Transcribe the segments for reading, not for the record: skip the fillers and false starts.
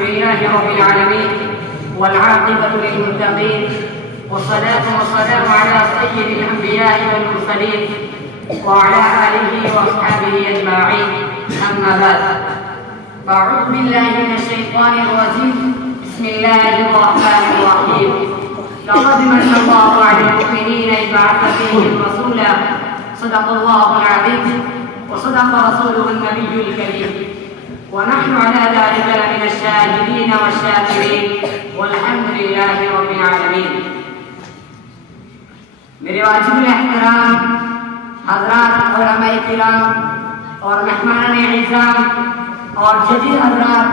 لله رب العالمين والعاقبة للمتقين والصلاة والسلام على سيد الأنبياء والمرسلين وعلى آله وأصحابه أجمعين أما بعد فأعوذ بالله من الشيطان الرجيم بسم الله الرحمن الرحيم لقد من الله على المؤمنين إذ بعث فيهم رسولا صدق الله العظيم وصدق رسوله النبي الكريم ونحن على ذلك لمن الشاهدين والشاكرين والحمد لله رب العالمين. میرے واجب الاحترام حضرات علماء کرام اور مہمان اعزام اور جدید حضرات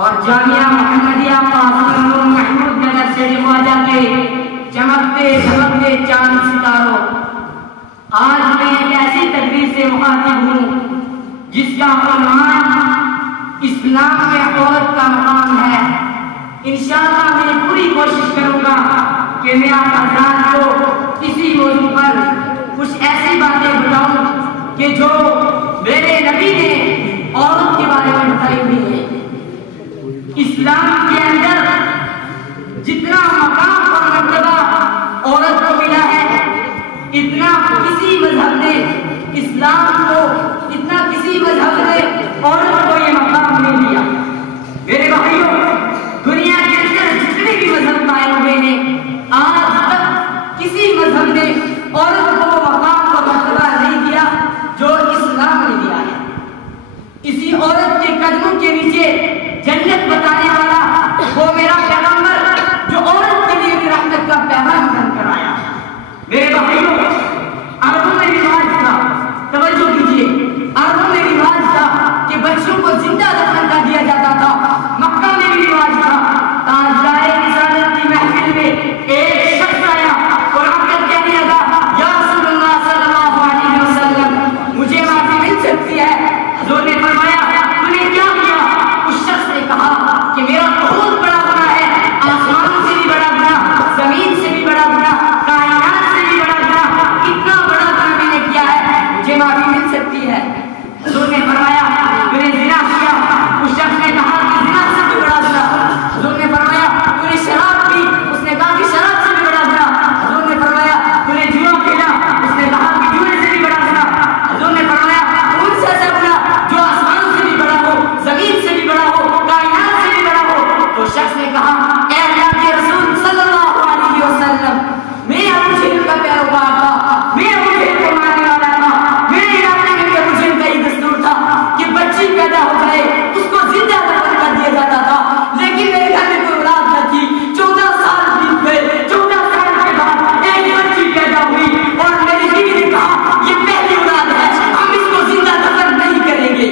اور جامعہ محمدیہ قاسم محمود نگر شریف خواجہ کے چمکتے دمکتے چاند ستاروں، آج میں ایک ایسی تقریر سے مخاطب ہوں جس کا عنوان اسلام میں عورت کا مقام ہے. انشاءاللہ میں پوری کوشش کروں گا کہ میں آپ حضرات کو اسی موضوع پر کچھ ایسی باتیں بتاؤں کہ جو میرے نبی نے عورت کے بارے میں بتائی ہوئی ہے. اسلام کے اندر جتنا مقام اور مرتبہ عورت کو ملا ہے اتنا کسی مذہب نے اسلام کو اتنا کسی مذہب نے عورت کو یہ مقام نہیں دیا. میرے بھائیوں، دنیا کے اندر جتنے بھی مذہب قائم ہوئے ہیں آج تک کسی مذہب نے عورت کو مقام اور مرتبہ نہیں دیا جو اسلام نے دیا ہے. اسی عورت کے قدموں کے نیچے جنت بتانے والا وہ میرا پیغمبر جو عورت کے لیے رحمت کا پیغام بن کر آیا. میرے بھائیوں، عربوں میں رواج تھا، توجہ کیجیے، عربوں میں رواج تھا کہ بچوں کو زندہ دفن کر دیا جاتا تھا. مکہ میں بھی رواج تھا. تاجدار رسالت کی محفل میں ایک شخص آیا اور آ کر کہنے لگا، یا رسول اللہ صلی اللہ علیہ وسلم مجھے معافی مل سکتی ہے؟ حضور نے فرمایا، تو نے کیا کیا؟ اس شخص نے کہا کہ میرا بہت بڑا گناہ ہے، آسمانوں سے بھی بڑا گناہ، زمین سے بھی بڑا گناہ، کائنات سے بھی بڑا گناہ، اتنا بڑا گناہ میں نے کیا ہے، مجھے معافی مل سکتی ہے؟ حضور نے فرمایا، تو نے زنا کیا؟ اس شخص نے کہا کہ زنا سے بھی بڑا گناہ. حضور نے فرمایا، تو نے شراب پی؟ اس نے کہا کہ شراب سے بھی بڑا گناہ. حضور نے فرمایا، تو نے جوا کھیلا؟ اس نے کہا کہ جوئے سے بھی بڑا گناہ. حضور نے فرمایا، کون سا ایسا گناہ جو آسمانوں سے بھی بڑا ہو، زمین سے بھی بڑا ہو، کائنات سے بھی بڑا ہو؟ تو شخص نے کہا، اے اللہ کے رسول صلی اللہ علیہ وسلم، میں ابو جہل کا پیروکار تھا، میں ابو جہل کو ماننے والا تھا. میرے علاقے میں بھی ابو جہل کا یہ دستور تھا کہ بچی پیدا ہو جائے اس کو زندہ دفن کر دیا جاتا تھا. لیکن میرے گھر میں کوئی اولاد نہ تھی. 14 سال بیت گئے. 14 سال کے بعد ایک بچی پیدا ہوئی اور میری بیوی نے کہا، یہ پہلی اولاد ہے، ہم اس کو زندہ دفن نہیں کریں گے.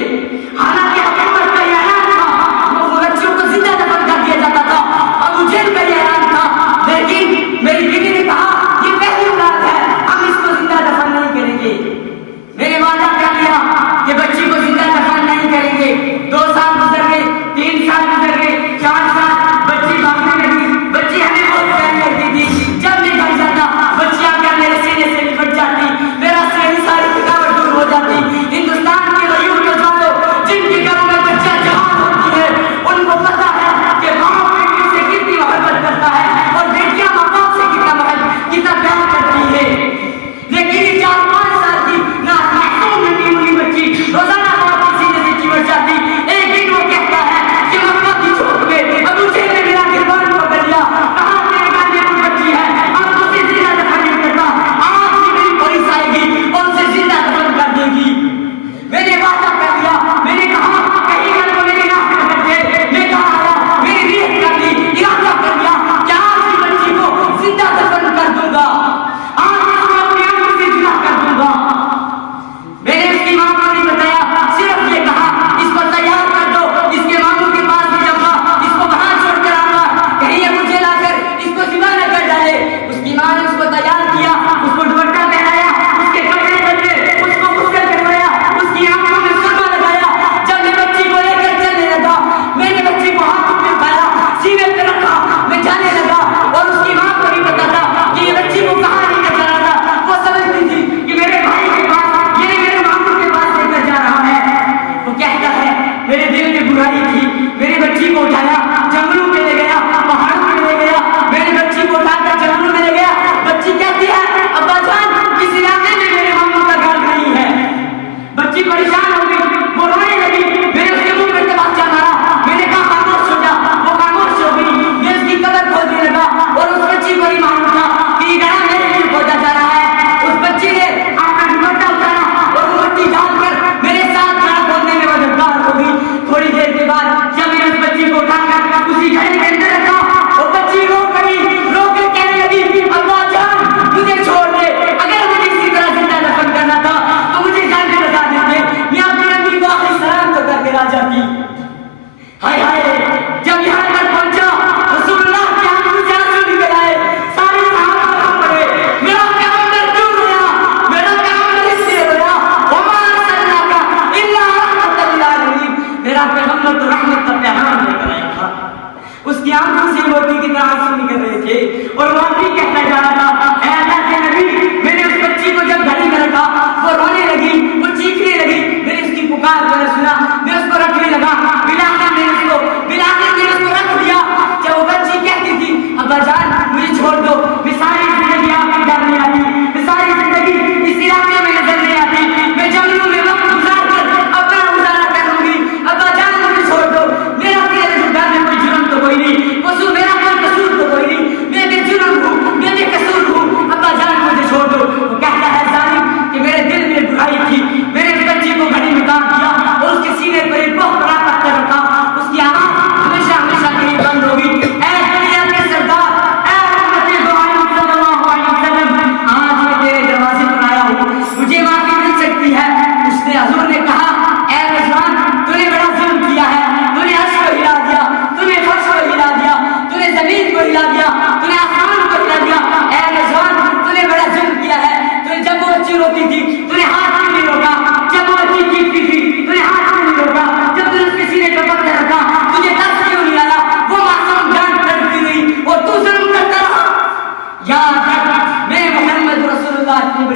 حالانکہ حکومت کا یہ اعلان تھا، وہ بچوں کو زندہ دفن کر دیا جاتا تھا.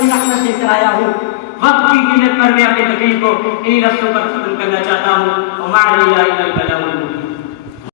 اپنی رحمت سے کرایا ہوں. وقت کی قلت پر میں اپنی تقریر کو انہی لفظوں پر ختم کرنا چاہتا ہوں. وما علینا الا البلاغ المبین.